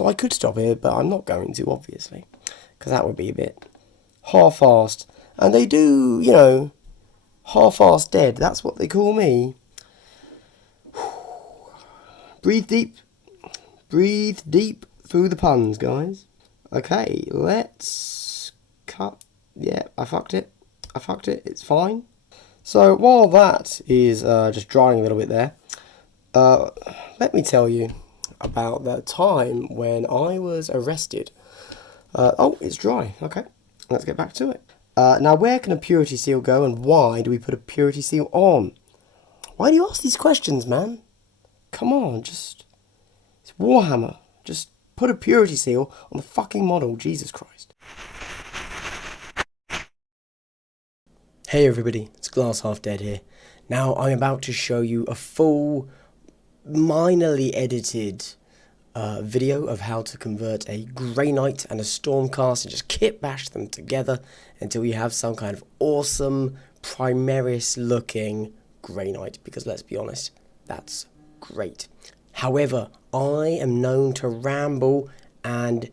So I could stop here, but I'm not going to, obviously, because that would be a bit half-assed. And they do, you know, half-assed dead. That's what they call me. Breathe deep. Breathe deep through the puns, guys. Okay, let's cut. Yeah, I fucked it. It's fine. So while that is just drying a little bit there, let me tell you about the time when I was arrested. Oh, it's dry. Okay, let's get back to it. Now, where can a purity seal go, and why do we put a purity seal on? Why do you ask these questions, man? Come on, it's Warhammer. Just put a purity seal on the fucking model, Jesus Christ. Hey everybody, it's Glass Half Dead here. Now I'm about to show you a full, minorly edited video of how to convert a Grey Knight and a Stormcast and just kit bash them together until you have some kind of awesome, Primaris looking Grey Knight, because let's be honest, that's great. However, I am known to ramble, and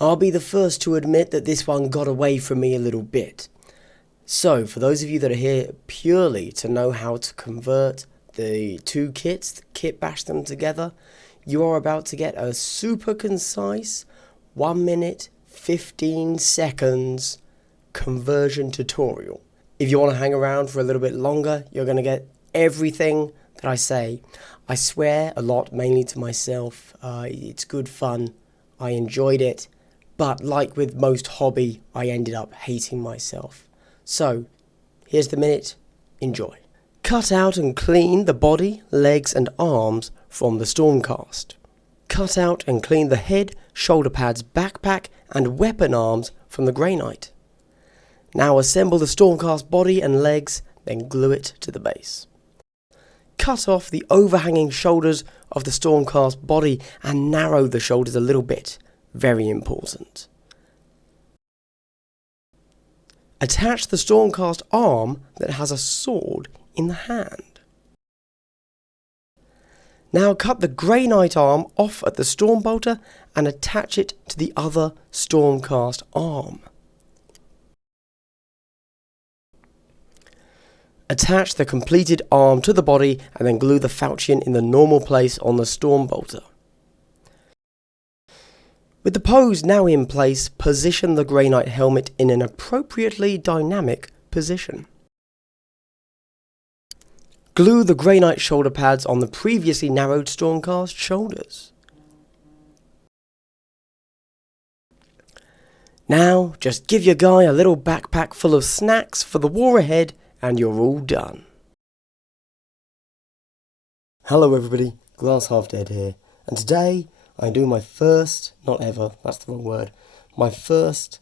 I'll be the first to admit that this one got away from me a little bit. So, for those of you that are here purely to know how to convert the two kits, kit bash them together, you are about to get a super concise 1 minute, 15 seconds conversion tutorial. If you want to hang around for a little bit longer, you're going to get everything that I say. I swear a lot, mainly to myself. It's good fun. I enjoyed it. But like with most hobby, I ended up hating myself. So, here's the minute. Enjoy. Cut out and clean the body, legs and arms from the Stormcast. Cut out and clean the head, shoulder pads, backpack and weapon arms from the Grey Knight. Now assemble the Stormcast body and legs, then glue it to the base. Cut off the overhanging shoulders of the Stormcast body and narrow the shoulders a little bit. Very important. Attach the Stormcast arm that has a sword in the hand. Now cut the Grey Knight arm off at the Stormbolter and attach it to the other Stormcast arm. Attach the completed arm to the body and then glue the falchion in the normal place on the Stormbolter. With the pose now in place, position the Grey Knight helmet in an appropriately dynamic position. Glue the Grey Knight shoulder pads on the previously narrowed Stormcast shoulders. Now, just give your guy a little backpack full of snacks for the war ahead and you're all done. Hello everybody, Glass Half Dead here, and today I'm doing my first, not ever, that's the wrong word, my first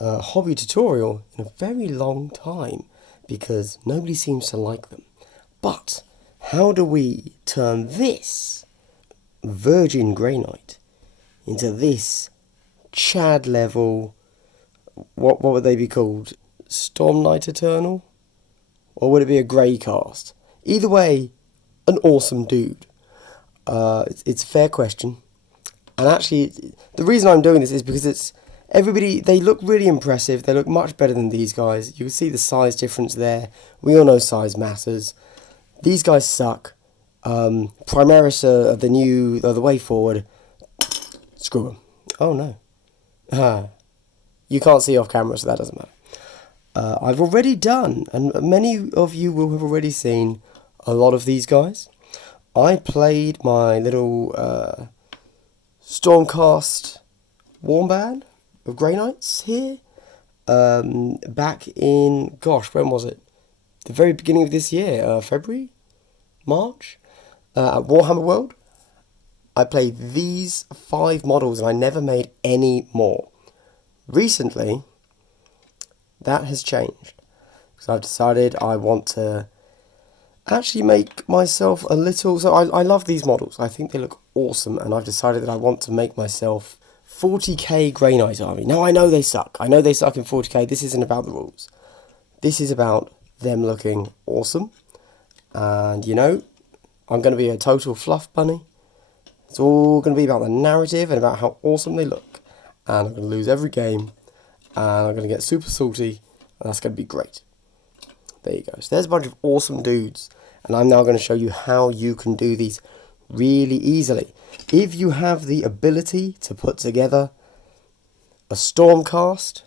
hobby tutorial in a very long time, because nobody seems to like them. But how do we turn this Virgin Grey Knight into this Chad level, what would they be called? Storm Knight Eternal? Or would it be a Grey Cast? Either way, an awesome dude. It's a fair question. And actually, the reason I'm doing this is because they look really impressive. They look much better than these guys. You can see the size difference there. We all know size matters. These guys suck. Primaris are the way forward. Screw them. Oh no. You can't see off camera, so that doesn't matter. I've already done, and many of you will have already seen a lot of these guys. I played my little Stormcast Warmband of Grey Knights here back in, when was it? The very beginning of this year, February? March? At Warhammer World. I played these 5 models and I never made any more. Recently, that has changed. So I've decided I want to actually make myself a little... So I love these models. I think they look awesome. And I've decided that I want to make myself 40k Grey Knight army. Now, I know they suck. I know they suck in 40k. This isn't about the rules. This is about them looking awesome. And, you know, I'm going to be a total fluff bunny. It's all going to be about the narrative and about how awesome they look. And I'm going to lose every game. And I'm going to get super salty. And that's going to be great. There you go. So there's a bunch of awesome dudes. And I'm now going to show you how you can do these really easily. If you have the ability to put together a Stormcast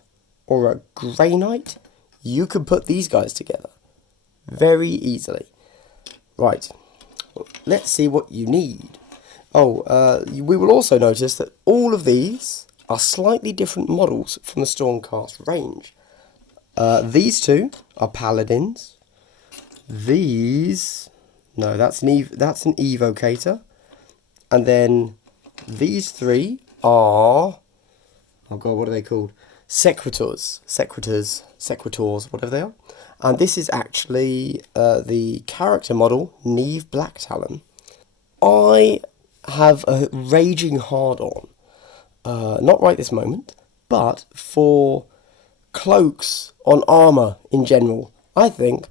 or a Grey Knight, you can put these guys together very easily. Right, let's see what you need. We will also notice that all of these are slightly different models from the Stormcast range. These two are Paladins. These, no, that's an Evocator. And then these three are, oh god, what are they called? Sequitors, whatever they are. And this is actually the character model, Neve Blacktalon. I have a raging hard-on, not right this moment, but for cloaks on armour in general. I think,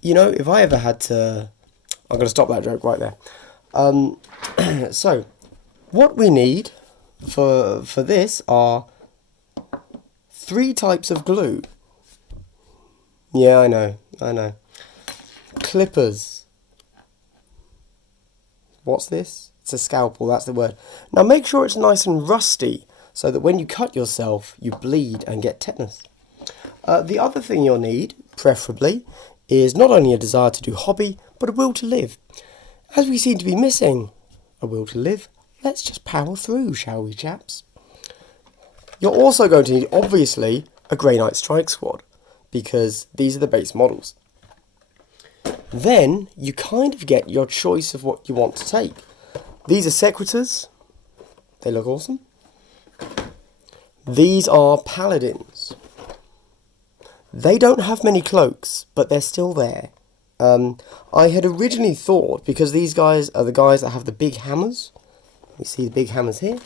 you know, if I ever had to... I'm going to stop that joke right there. So, what we need for this are 3 types of glue. Yeah, I know. Clippers. What's this? It's a scalpel, that's the word. Now make sure it's nice and rusty, so that when you cut yourself, you bleed and get tetanus. The other thing you'll need, preferably, is not only a desire to do hobby, but a will to live. As we seem to be missing a will to live, let's just power through, shall we, chaps? You're also going to need, obviously, a Grey Knight Strike Squad, because these are the base models. Then, you kind of get your choice of what you want to take. These are Sequitors. They look awesome. These are Paladins. They don't have many cloaks, but they're still there. I had originally thought, because these guys are the guys that have the big hammers, you see the big hammers here,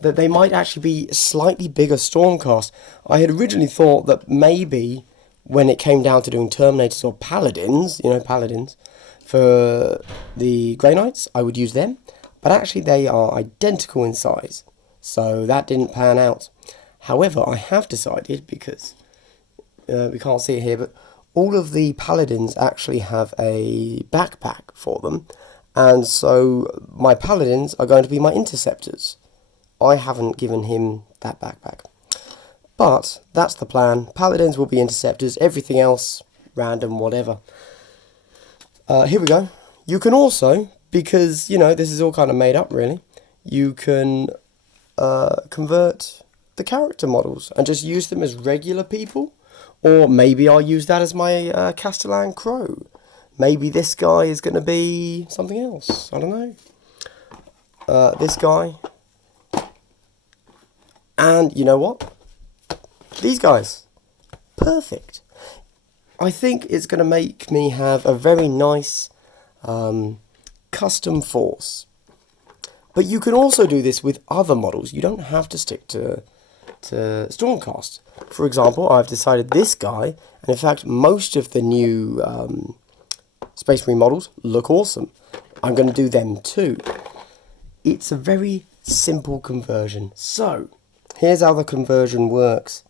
that they might actually be slightly bigger Stormcast. I had originally thought that maybe when it came down to doing Terminators or Paladins, Paladins, for the Grey Knights, I would use them. But actually they are identical in size, so that didn't pan out. However, I have decided, because we can't see it here, but all of the Paladins actually have a backpack for them, and so my Paladins are going to be my Interceptors. I haven't given him that backpack. But that's the plan. Paladins will be Interceptors, everything else, random, whatever. Here we go. You can also, because, this is all kind of made up, really, you can convert the character models and just use them as regular people. Or maybe I'll use that as my Castellan Crow. Maybe this guy is going to be something else. I don't know. This guy. And you know what? These guys. Perfect. I think it's going to make me have a very nice custom force. But you can also do this with other models. You don't have to stick to Stormcast. For example, I've decided this guy, and in fact most of the new Space Marine models look awesome. I'm going to do them too. It's a very simple conversion. So, here's how the conversion works.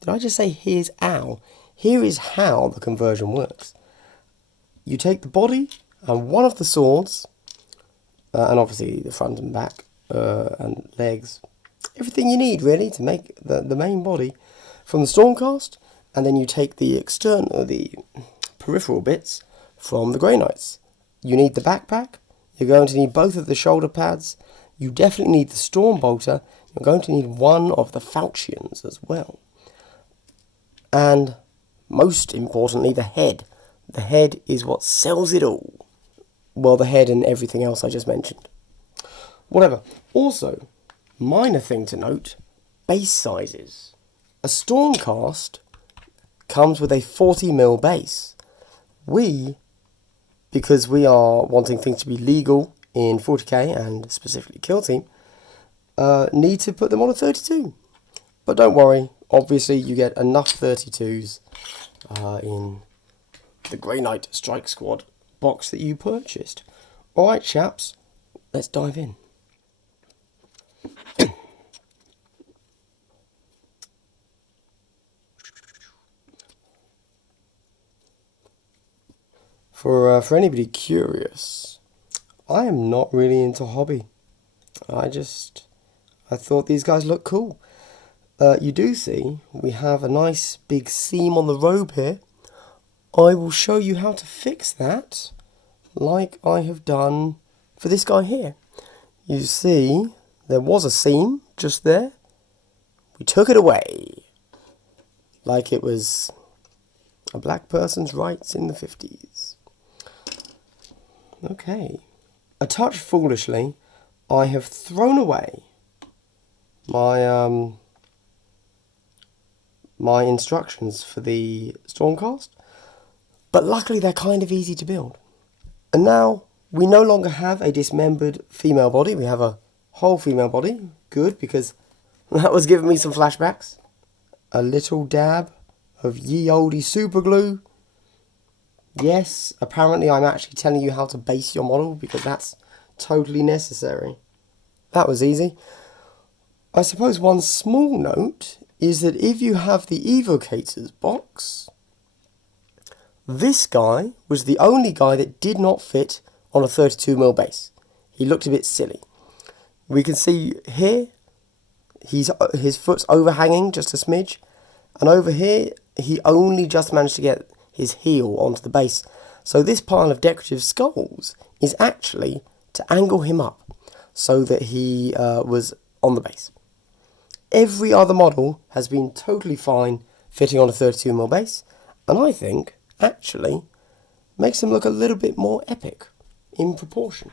Did I just say here's how? Here is how the conversion works. You take the body and one of the swords, and obviously the front and back, and legs, everything you need really to make the main body from the Stormcast, and then you take the peripheral bits from the Grey Knights. You need the backpack, you're going to need both of the shoulder pads, you definitely need the Stormbolter, you're going to need one of the falchions as well. And most importantly, the head. The head is what sells it all. Well, the head and everything else I just mentioned. Whatever. Also, minor thing to note, base sizes. A Stormcast comes with a 40mm base. We, because we are wanting things to be legal in 40k and specifically Kill Team, need to put them on a 32. But don't worry, obviously you get enough 32s in the Grey Knight Strike Squad box that you purchased. Alright chaps, let's dive in. For anybody curious, I am not really into hobby. I thought these guys look cool. You do see we have a nice big seam on the robe here. I will show you how to fix that, like I have done for this guy here. You see, there was a seam just there. We took it away, like it was a black person's rights in the 50s. Okay. A touch foolishly, I have thrown away my my instructions for the Stormcast, but luckily they're kind of easy to build. And now we no longer have a dismembered female body, we have a whole female body. Good, because that was giving me some flashbacks. A little dab of ye olde super glue. Yes, apparently I'm actually telling you how to base your model, because that's totally necessary. That was easy. I suppose one small note is that if you have the Evocators box, this guy was the only guy that did not fit on a 32mm base. He looked a bit silly. We can see here, his foot's overhanging just a smidge, and over here, he only just managed to get his heel onto the base. So this pile of decorative skulls is actually to angle him up so that he was on the base. Every other model has been totally fine fitting on a 32mm base, and I think actually makes him look a little bit more epic in proportion.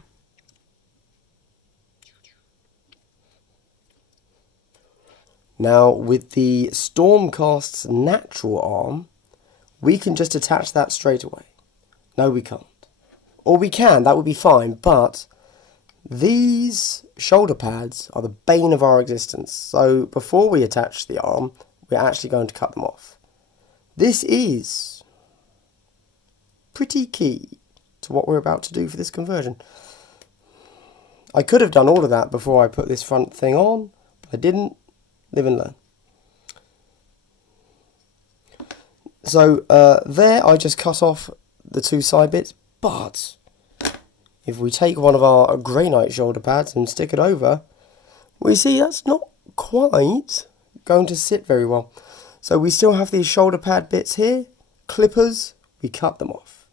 Now with the Stormcast's natural arm, we can just attach that straight away. No, we can't. Or we can, that would be fine, but these shoulder pads are the bane of our existence. So before we attach the arm, we're actually going to cut them off. This is pretty key to what we're about to do for this conversion. I could have done all of that before I put this front thing on, but I didn't. Live and learn. So there I just cut off the two side bits, but if we take one of our granite shoulder pads and stick it over, we see that's not quite going to sit very well. So we still have these shoulder pad bits here, clippers, we cut them off.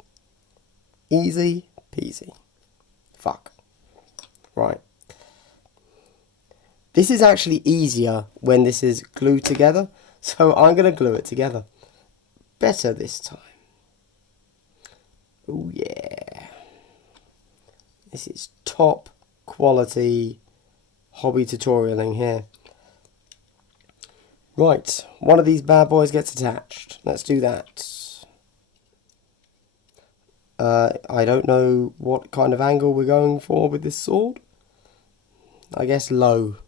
Easy peasy. Fuck. Right. This is actually easier when this is glued together, so I'm going to glue it together. Better this time. Oh yeah. This is top quality hobby tutorialing here. Right, one of these bad boys gets attached. Let's do that. I don't know what kind of angle we're going for with this sword. I guess low.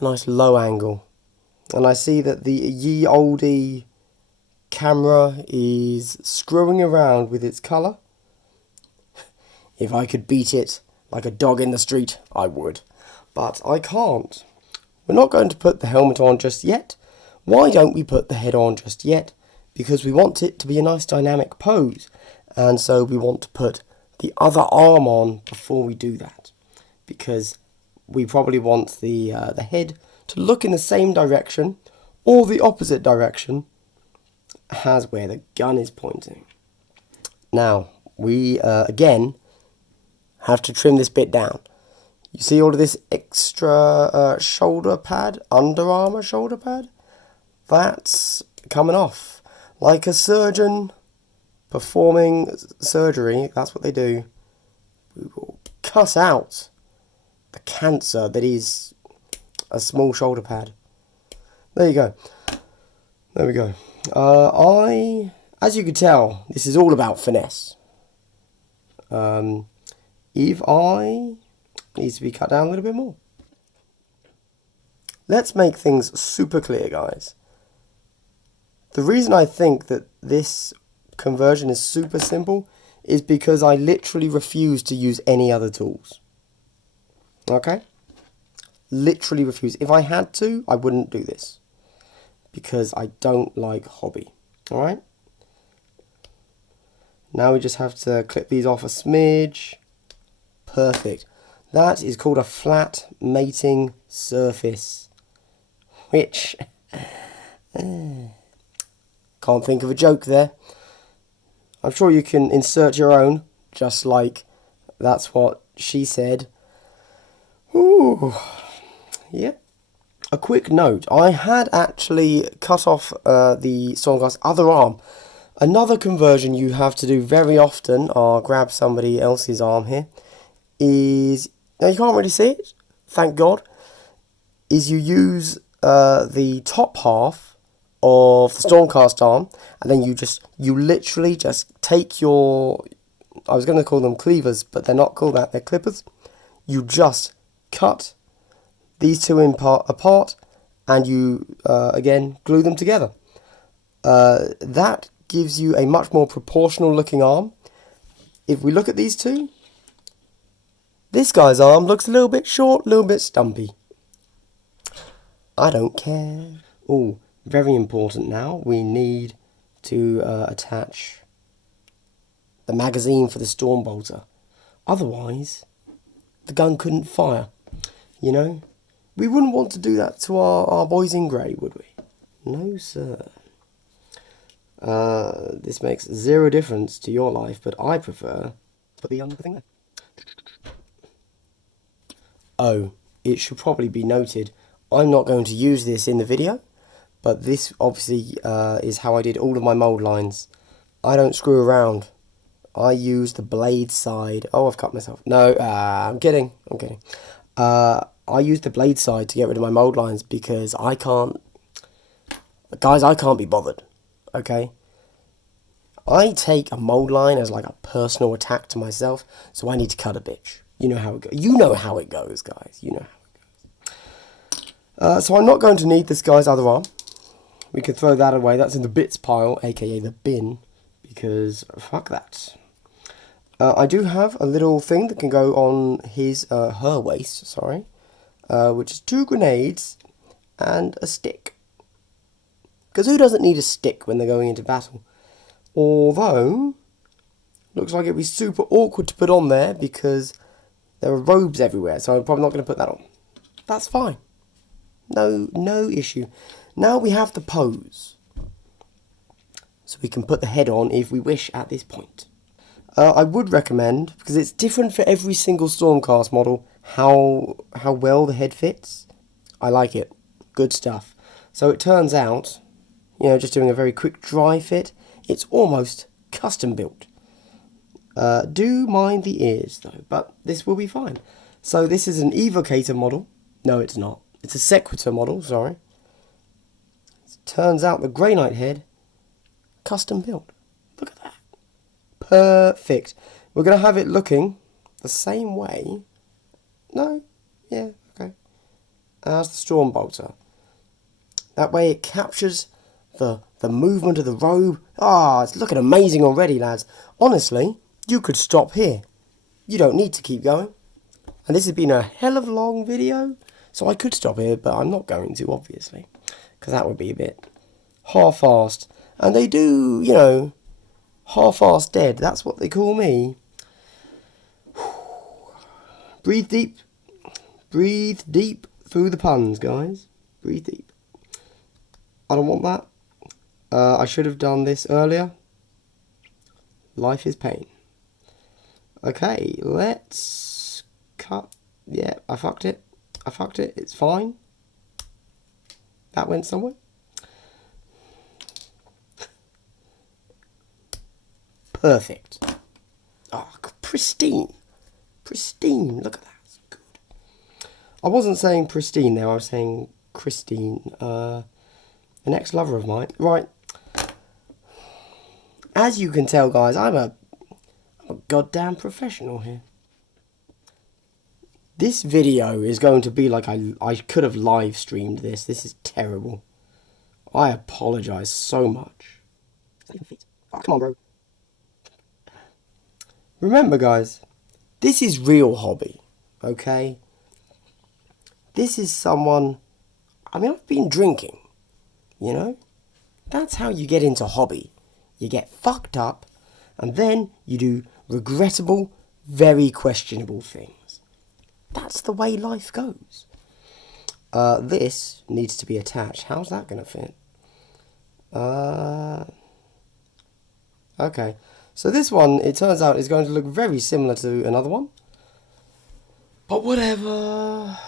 A nice low angle. And I see that the ye olde camera is screwing around with its colour. If I could beat it like a dog in the street, I would. But I can't. We're not going to put the helmet on just yet. Why don't we put the head on just yet? Because we want it to be a nice dynamic pose. And so we want to put the other arm on before we do that. Because we probably want the head to look in the same direction or the opposite direction as where the gun is pointing. Now, we again have to trim this bit down. You see all of this extra shoulder pad, Under Armour shoulder pad? That's coming off. Like a surgeon performing surgery, that's what they do. We will cut out the cancer that is a small shoulder pad. There you go. There we go. As you can tell, this is all about finesse. If I needs to be cut down a little bit more. Let's make things super clear, guys. The reason I think that this conversion is super simple is because I literally refuse to use any other tools. Okay? Literally refuse. If I had to, I wouldn't do this. Because I don't like hobby. Alright? Now we just have to clip these off a smidge. Perfect. That is called a flat mating surface. Which... can't think of a joke there. I'm sure you can insert your own, just like that's what she said. Ooh. Yep. A quick note. I had actually cut off the Stormcast other arm. Another conversion you have to do very often, I'll grab somebody else's arm here, is, now you can't really see it, thank God, is you use the top half of the Stormcast arm, and then you literally just take your, I was going to call them cleavers, but they're not called that, they're clippers. You just cut these two apart, and you, again, glue them together. That gives you a much more proportional looking arm. If we look at these two, this guy's arm looks a little bit short, a little bit stumpy. I don't care. Oh, very important now. We need to attach the magazine for the storm bolter. Otherwise, the gun couldn't fire. You know? We wouldn't want to do that to our boys in grey, would we? No, sir. This makes zero difference to your life, but I prefer to put the thing there. Oh, it should probably be noted, I'm not going to use this in the video, but this obviously is how I did all of my mould lines. I don't screw around. I use the blade side. Oh, I've cut myself. No, I'm kidding. I use the blade side to get rid of my mould lines because I can't... Guys, I can't be bothered. Okay? I take a mould line as like a personal attack to myself, so I need to cut a bitch. You know how it goes. You know how it goes, guys. You know how it goes. So I'm not going to need this guy's other arm. We can throw that away. That's in the bits pile, aka the bin, because fuck that. I do have a little thing that can go on her waist, sorry, which is 2 grenades and a stick. Because who doesn't need a stick when they're going into battle? Although, looks like it'd be super awkward to put on there because there are robes everywhere, so I'm probably not going to put that on. That's fine. No issue. Now we have the pose. So we can put the head on if we wish at this point. I would recommend, because it's different for every single Stormcast model, how well the head fits. I like it. Good stuff. So it turns out, you know, just doing a very quick dry fit, it's almost custom built. Do mind the ears though, but this will be fine. So this is an evocator model. No, it's not. It's a sequitur model, sorry. It turns out the Grey Knight head, custom built. Look at that. Perfect. We're going to have it looking the same way. No? Yeah, okay. As the Storm Bolter. That way it captures the movement of the robe. It's looking amazing already, lads. Honestly, you could stop here. You don't need to keep going. And this has been a hell of a long video, so I could stop here, but I'm not going to, obviously, because that would be a bit half-assed. And they do, you know, half-assed dead. That's what they call me. Breathe deep. Breathe deep through the puns, guys. Breathe deep. I don't want that. I should have done this earlier. Life is pain. Okay, let's cut. Yeah, I fucked it. It's fine. That went somewhere. Perfect. Pristine. Pristine. Look at that. It's good. I wasn't saying pristine there. I was saying Christine. An ex-lover of mine. Right. As you can tell, guys, I'm a goddamn professional here. This video is going to be like I could have live streamed this. This is terrible. I apologise so much. Come on, bro. Remember, guys, this is real hobby, okay? This is someone... I mean, I've been drinking, you know? That's how you get into hobby. You get fucked up, And then you do regrettable, very questionable things. That's the way life goes. This needs to be attached. How's that going to fit? Okay. So this one, it turns out, is going to look very similar to another one. But whatever.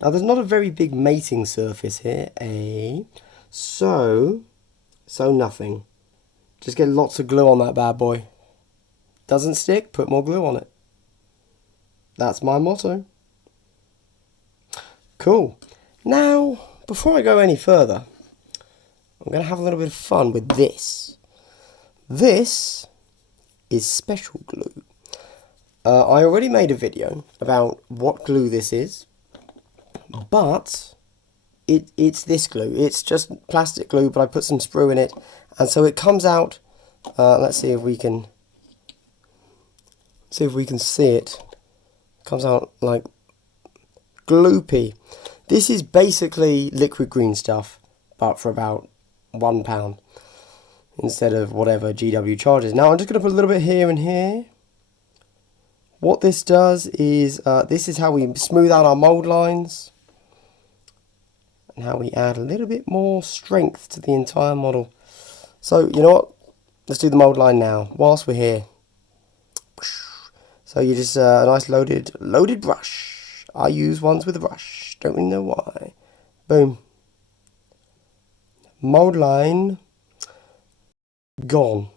Now, there's not a very big mating surface here, So nothing. Just get lots of glue on that bad boy. Doesn't stick, put more glue on it. That's my motto. Cool. Now, before I go any further, I'm going to have a little bit of fun with this. This is special glue. I already made a video about what glue this is, but it's this glue. It's just plastic glue, but I put some sprue in it, and so it comes out. Let's see if we can see it. It comes out like gloopy. This is basically liquid green stuff, but for about £1 instead of whatever GW charges. Now I'm just going to put a little bit here and here. What this does is, this is how we smooth out our mould lines, and how we add a little bit more strength to the entire model. So, you know what? Let's do the mould line now, whilst we're here. So you just, a nice loaded brush. I use ones with a brush, don't really know why. Boom. Mould line gone.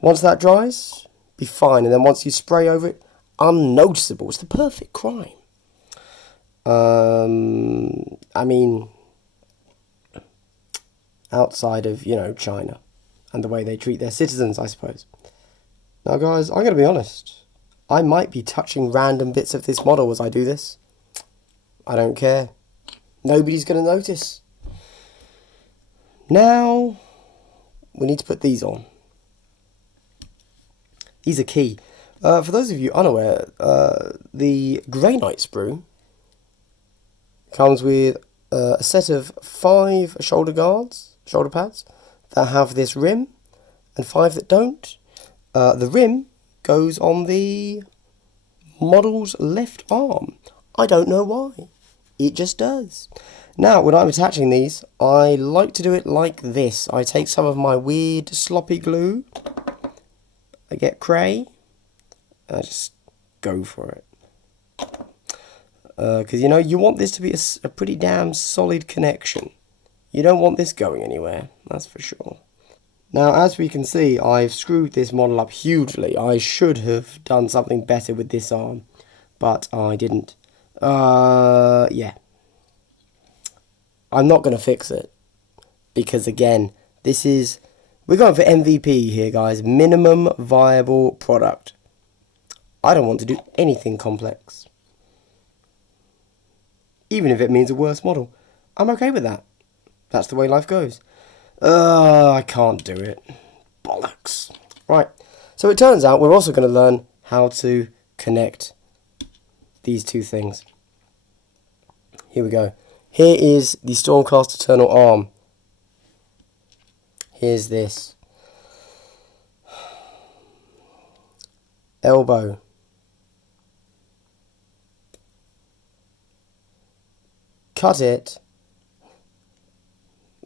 Once that dries, be fine, and then once you spray over it, unnoticeable. It's the perfect crime. I mean, outside of, China and the way they treat their citizens, I suppose. Now guys, I'm going to be honest. I might be touching random bits of this model as I do this. I don't care. Nobody's going to notice. Now, we need to put these on. These are key. For those of you unaware, the Granite sprue comes with a set of 5 shoulder pads, that have this rim, and 5 that don't. The rim goes on the model's left arm. I don't know why. It just does. Now, when I'm attaching these, I like to do it like this. I take some of my weird sloppy glue. I get cray. I just go for it. Because, you want this to be a pretty damn solid connection. You don't want this going anywhere, that's for sure. Now, as we can see, I've screwed this model up hugely. I should have done something better with this arm, but I didn't. Yeah. I'm not going to fix it, because again, we're going for MVP here, guys. Minimum viable product. I don't want to do anything complex. Even if it means a worse model. I'm okay with that. That's the way life goes. I can't do it. Bollocks. Right. So it turns out we're also going to learn how to connect these two things. Here we go. Here is the Stormcast Eternal arm. Here's this. Elbow. Cut it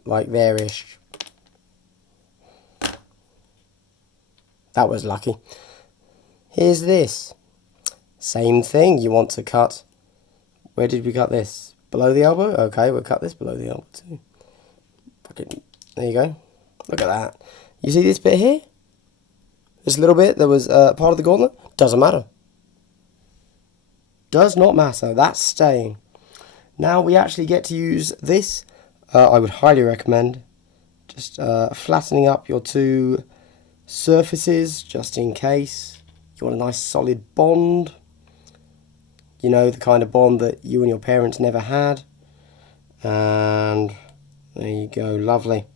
like there-ish. That was lucky. Here's this. Same thing, you want to cut. Where did we cut this? Below the elbow? Okay, we'll cut this below the elbow too. There you go. Look at that. You see this bit here? This little bit that was part of the gauntlet? Doesn't matter. Does not matter. That's staying. Now we actually get to use this. I would highly recommend just flattening up your two surfaces just in case you want a nice solid bond. You know, the kind of bond that you and your parents never had. And there you go, lovely.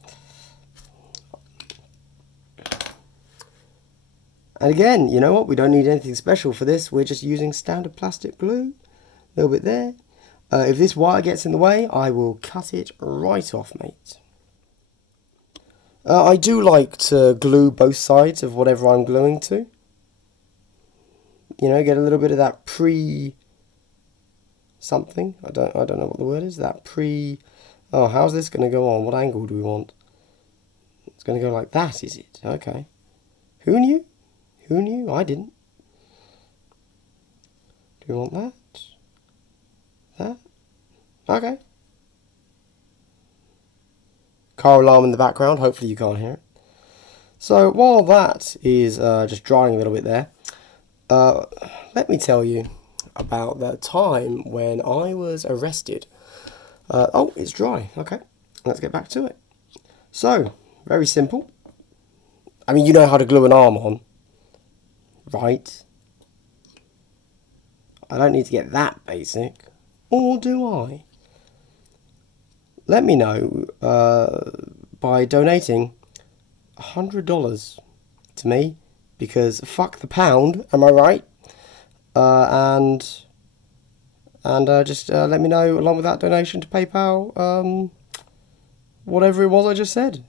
And again, you know what? We don't need anything special for this. We're just using standard plastic glue. A little bit there. If this wire gets in the way, I will cut it right off, mate. I do like to glue both sides of whatever I'm gluing to. You know, get a little bit of that something. I don't know what the word is. That oh, how's this going to go on? What angle do we want? It's going to go like that, is it? Okay. Who knew? Who knew? I didn't. Do we want that? That? Okay. Car alarm in the background. Hopefully you can't hear it. So while that is just drying a little bit there, let me tell you about the time when I was arrested. Oh, it's dry. Okay, let's get back to it. So, very simple. I mean, you know how to glue an arm on, right? I don't need to get that basic. Or do I? Let me know by donating $100 to me, because fuck the pound, am I right? And just let me know along with that donation to PayPal, whatever it was I just said.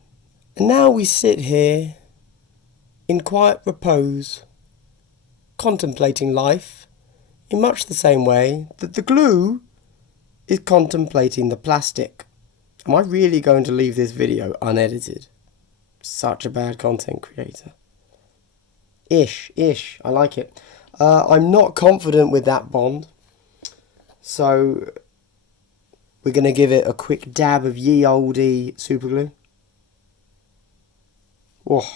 And now we sit here in quiet repose, contemplating life in much the same way that the glue is contemplating the plastic. Am I really going to leave this video unedited? Such a bad content creator. Ish, I like it. I'm not confident with that bond, so we're going to give it a quick dab of ye olde super glue. Oh,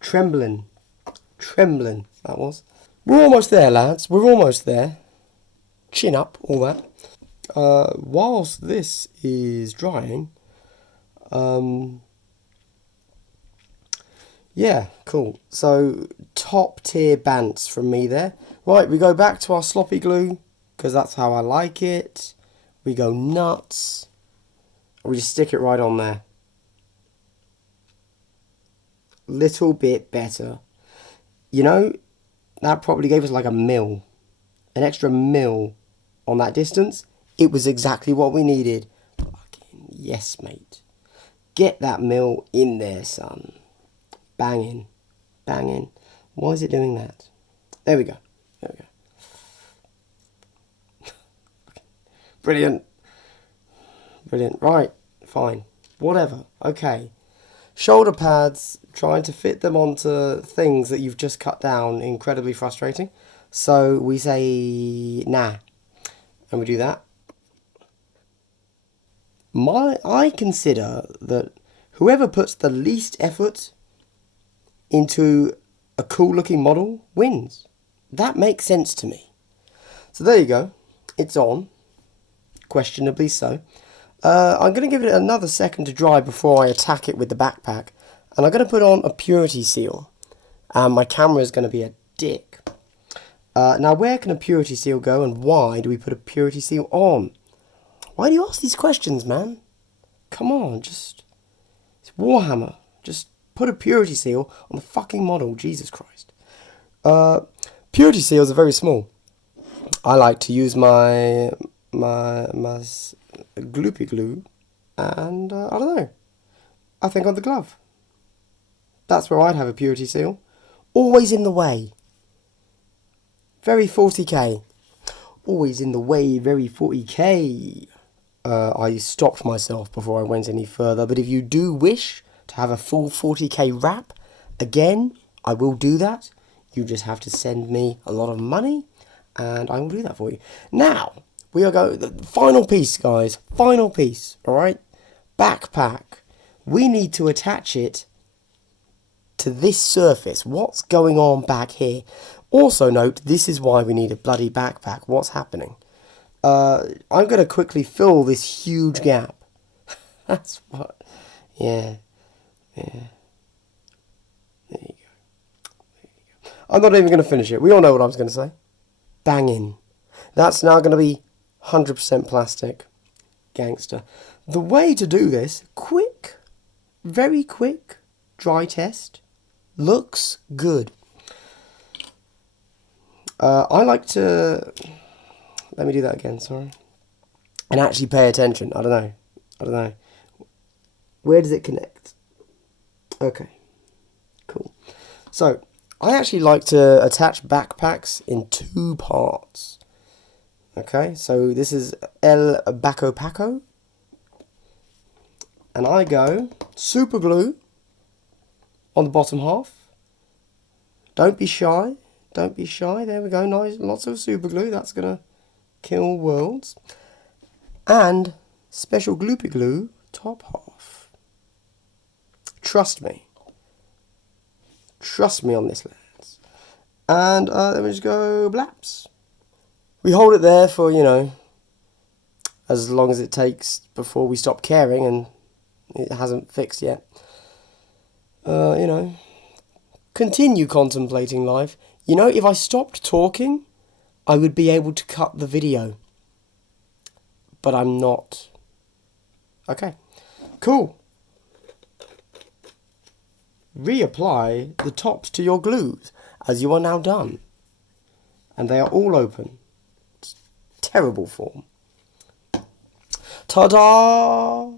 trembling, that was. We're almost there, lads, we're almost there. Chin up, all that. Whilst this is drying, yeah, cool. So, top tier bants from me there. Right, we go back to our sloppy glue, because that's how I like it. We go nuts. We just stick it right on there. Little bit better. You know, that probably gave us like an extra mil on that distance. It was exactly what we needed. Fucking yes, mate. Get that mil in there, son. Banging. Why is it doing that? There we go. Brilliant. Right, fine. Whatever. Okay. Shoulder pads, trying to fit them onto things that you've just cut down, incredibly frustrating. So we say nah. And we do that. I consider that whoever puts the least effort into a cool looking model wins. That makes sense to me. So there you go. It's on. Questionably so. I'm going to give it another second to dry before I attack it with the backpack. And I'm going to put on a purity seal. And my camera is going to be a dick. Now, where can a purity seal go, and why do we put a purity seal on? Why do you ask these questions, man? Come on, it's Warhammer. Just put a purity seal on the fucking model, Jesus Christ. Purity seals are very small. I like to use my gloopy glue, and I don't know. I think on the glove. That's where I'd have a purity seal. Always in the way. Very 40k. Always in the way, very 40k. I stopped myself before I went any further, but if you do wish to have a full 40k wrap, again, I will do that. You just have to send me a lot of money, and I will do that for you. Now, we are going, the final piece, guys. Final piece, alright? Backpack. We need to attach it to this surface. What's going on back here? Also note, this is why we need a bloody backpack. What's happening? I'm going to quickly fill this huge gap. That's what... Yeah. There you go. I'm not even going to finish it. We all know what I was going to say. Banging. That's now going to be 100% plastic. Gangster. The way to do this, quick, very quick, dry test, looks good. I like to... Let me do that again, sorry. And actually pay attention. I don't know. Where does it connect? Okay, cool. So, I actually like to attach backpacks in 2 parts. Okay, so this is El Baco Paco. And I go super glue on the bottom half. Don't be shy. Don't be shy. There we go. Nice. Lots of super glue. That's going to kill worlds. And special gloopy glue top half. Trust me. Trust me on this, lads. And then we just go blaps. We hold it there for, as long as it takes before we stop caring, and it hasn't fixed yet. Continue contemplating life. If I stopped talking, I would be able to cut the video. But I'm not. Okay. Cool. Reapply the tops to your glues, as you are now done. And they are all open. It's terrible form. Ta-da!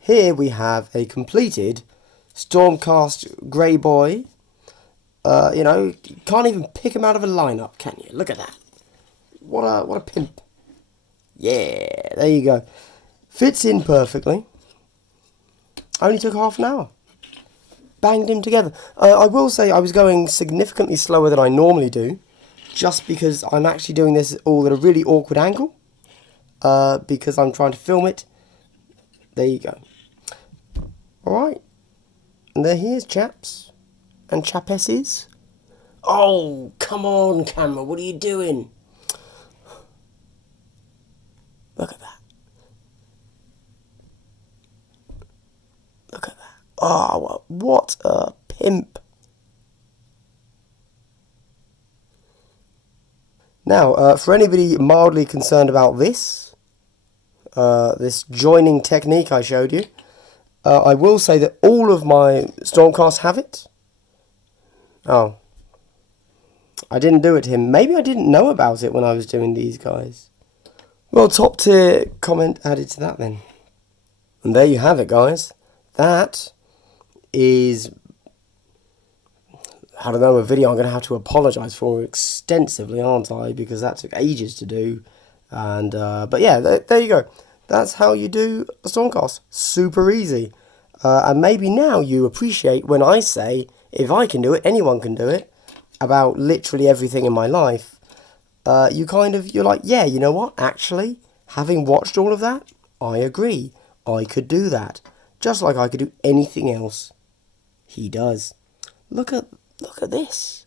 Here we have a completed Stormcast Grey Boy. You can't even pick him out of a lineup, can you? Look at that. What a pimp. Yeah, there you go. Fits in perfectly. Only took half an hour. Banged him together. I will say I was going significantly slower than I normally do, just because I'm actually doing this all at a really awkward angle, because I'm trying to film it. There you go. Alright. And there he is, chaps. And chapesses. Oh, come on, camera. What are you doing? Look at that. Look at that. Oh, what a pimp. Now, for anybody mildly concerned about this joining technique I showed you, I will say that all of my Stormcasts have it. Oh. I didn't do it to him. Maybe I didn't know about it when I was doing these guys. Well, top tier comment added to that then. And there you have it, guys. That is, I don't know, a video I'm going to have to apologise for extensively, aren't I? Because that took ages to do. And but yeah, there you go. That's how you do a Stormcast. Super easy. And maybe now you appreciate when I say, if I can do it, anyone can do it, about literally everything in my life. You're like, yeah, you know what? Actually, having watched all of that, I agree. I could do that. Just like I could do anything else. He does. Look at this.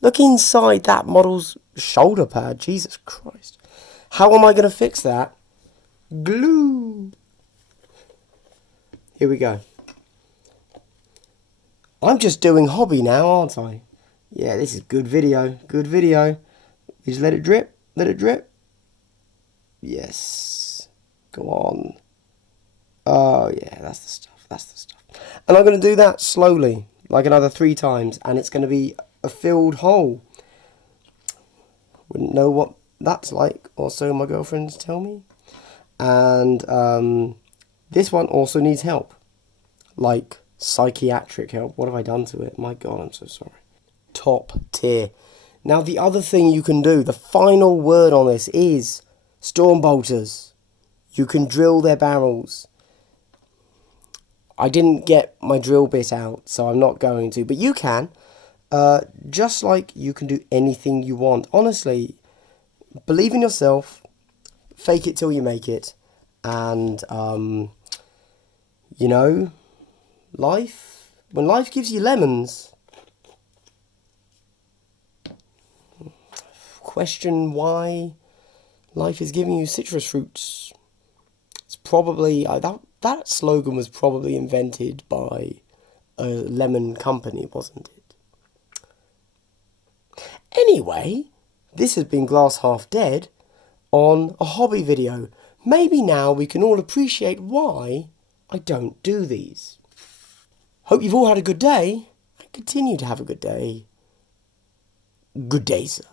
Look inside that model's shoulder pad. Jesus Christ. How am I going to fix that? Glue. Here we go. I'm just doing hobby now, aren't I? Yeah, this is good video. Good video. You just let it drip. Let it drip. Yes. Go on. Oh, yeah, that's the stuff. That's the stuff. And I'm going to do that slowly, like another 3 times, and it's going to be a filled hole. Wouldn't know what that's like, or so my girlfriends tell me. And this one also needs help. Like psychiatric help. What have I done to it? My God, I'm so sorry. Top tier. Now, the other thing you can do, the final word on this is storm bolters. You can drill their barrels. I didn't get my drill bit out, so I'm not going to. But you can. Just like you can do anything you want. Honestly, believe in yourself. Fake it till you make it. And, life, when life gives you lemons, question why life is giving you citrus fruits. It's probably, that slogan was probably invented by a lemon company, wasn't it? Anyway, this has been Glass Half Dead on a hobby video. Maybe now we can all appreciate why I don't do these. Hope you've all had a good day, and continue to have a good day. Good day, sir.